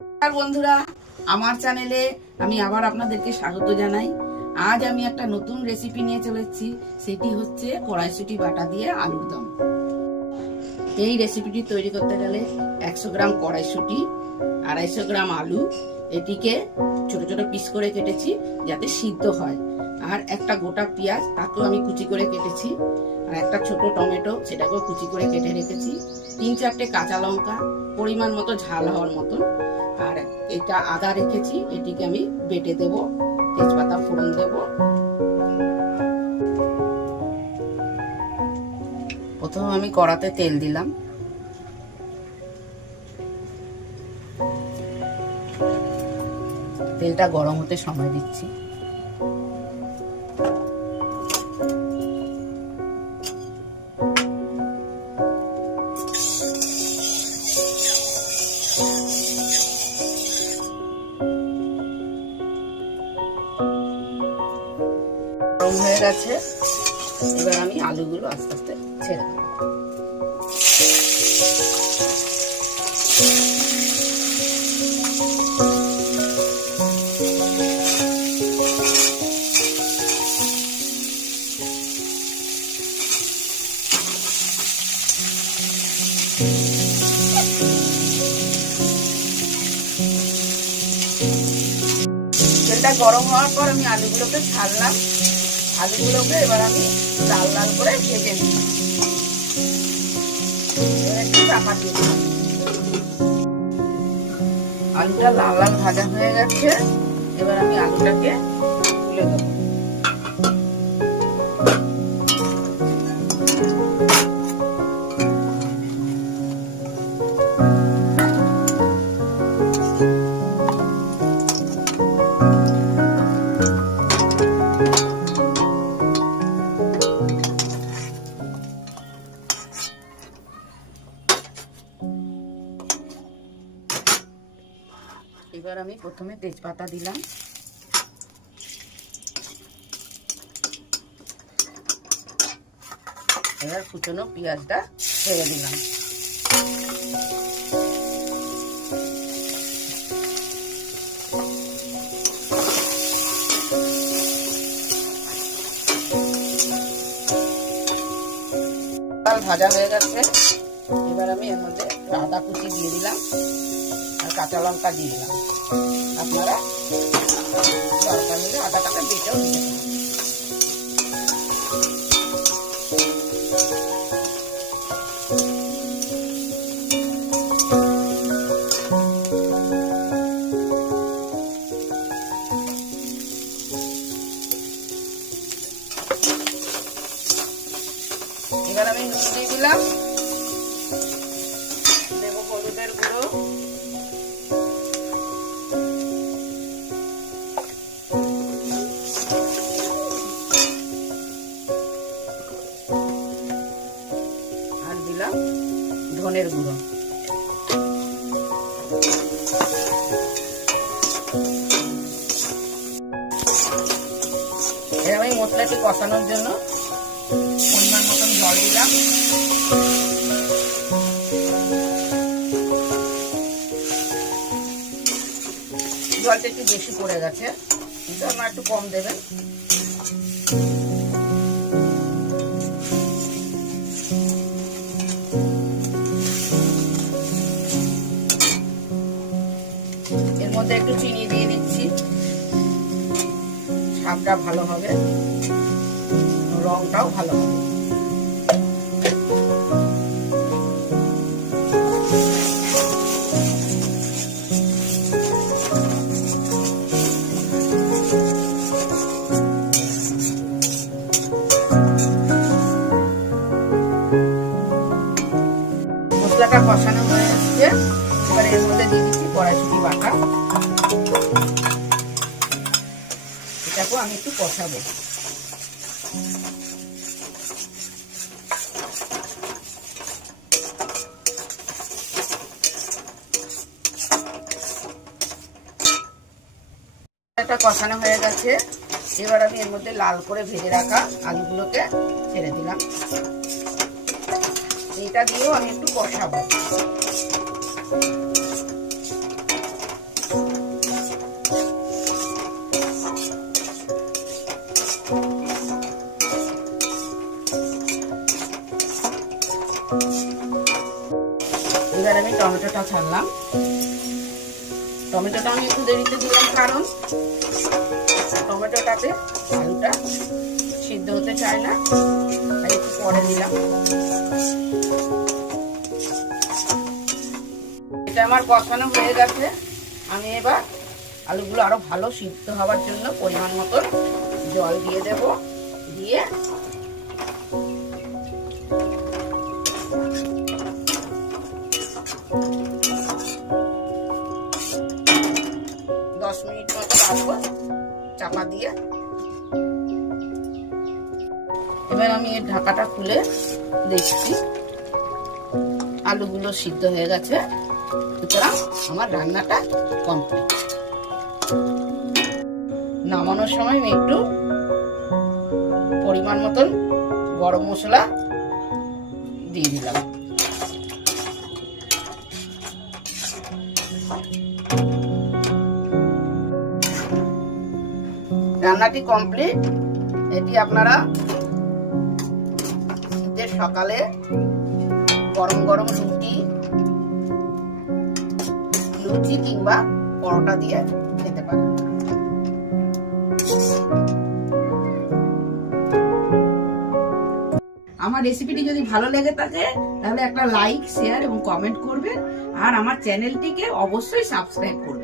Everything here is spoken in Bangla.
আর বন্ধুরা, আমার চ্যানেলে আমি আবার আপনাদেরকে স্বাগত জানাই। আজ আমি একটা নতুন রেসিপি নিয়ে চলেছি, সেটি হচ্ছে কড়াইশুঁটি বাটা দিয়ে আলুর দম। এই রেসিপিটি তৈরি করতে গেলে 100 গ্রাম কড়াইশুঁটি, 250 গ্রাম আলু, এটিকে ছোট ছোট পিস করে কেটেছি যাতে সিদ্ধ হয়, আর একটা গোটা পেঁয়াজ, তাকেও আমি কুচি করে কেটেছি, আর একটা ছোট টমেটো, সেটাকেও কুচি করে কেটে রেখেছি, 3-4টে কাঁচা লঙ্কা, পরিমাণ মতো ঝাল হওয়ার মতন, আর এটা আদা রেখেছি, এটিকে আমি বেটে দেব, তেজপাতা ফোড়ন দেব। প্রথমে আমি কড়াতে তেল দিলাম, তেলটা গরম হতে সময় দিচ্ছি। গরম হয়ে গেছে, এবার আমি আলুগুলো আস্তে আস্তে ছেড়ে দেবো। তেলটা গরম হওয়ার পর আমি আলুগুলোকে ছাড়লাম, আলুগুলোকে এবার আমি লাল লাল করে ভেজে নিই। একটু চাপা দিয়ে দিলাম। আলুটা লাল লাল ভাজা হয়ে গেছে, এবার আমি আলুটাকে তুলে দেবো। এবার আমি প্রথমে তেজপাতা দিলাম, এবার কুচনো পেঁয়াজটা ছেড়ে দিলাম। ভাজা হয়ে গেছে, এবার আমি এর মধ্যে আদা কুচি দিয়ে দিলাম আর কাঁচা লঙ্কা দিয়ে দিলাম। আপনারা দরকার হলে আদাটাকে বেটেও দিতে পারেন। এবার আমি নুন দিয়ে দিলাম, দেব হলুদের গুঁড়ো, আর দিলাম ধনের গুঁড়ো। এবার আমি মশলাটি কষানোর জন্য পরিমাণ মতন জল দিলাম। জলটা একটু বেশি পড়ে গেছে, কিন্তু আপনারা একটু কম দেবেন। এর মধ্যে একটু চিনি দিয়ে দিচ্ছি, স্বাদটা ভালো হবে, রংটাও ভালো হবে। মশলাটা কষানো হয়ে যাচ্ছে, এবার এর মধ্যে দিয়ে দিচ্ছি কড়াইশুঁটি বাটা, এটাকেও আমি একটু কষাবো। এটা কষানো হয়ে গেছে, এবার আমি এর মধ্যে লাল করে ভেজে রাখা আলুগুলোকে ছেড়ে দিলাম। এটা দিয়েও আমি একটু কষাবো। ছাড়লাম। টমেটোটা আমি একটু দেরিতে দিলাম, কারণ টমেটোটাতে আলুটা সিদ্ধ হতে চায় না, তাই একটু পরে দিলাম। এটা আমার কষানো হয়ে গেছে। আমি এবার আলুগুলো আরো ভালো সিদ্ধ হওয়ার জন্য পরিমাণ মতো জল দিয়ে দেব। দিয়ে 10 মিনিট মতো রাখবো চাপা দিয়ে। এবার আমি এর ঢাকাটা খুলে দেখছি আলুগুলো সিদ্ধ হয়ে গেছে। সুতরাং আমার রান্নাটা কমপ্লিট। নামানোর সময় আমি একটু পরিমাণ মতন গরম মশলা দিয়ে দিলাম। রান্নাটি কমপ্লিট। এটি আপনারা শীতের সকালে গরম গরম লুচি কিংবা পরোটা দিয়ে খেতে পারেন। আমার রেসিপিটি যদি ভালো লেগে থাকে তাহলে একটা লাইক, শেয়ার এবং কমেন্ট করবেন। আর আমার চ্যানেলটিকে অবশ্যই সাবস্ক্রাইব করবেন।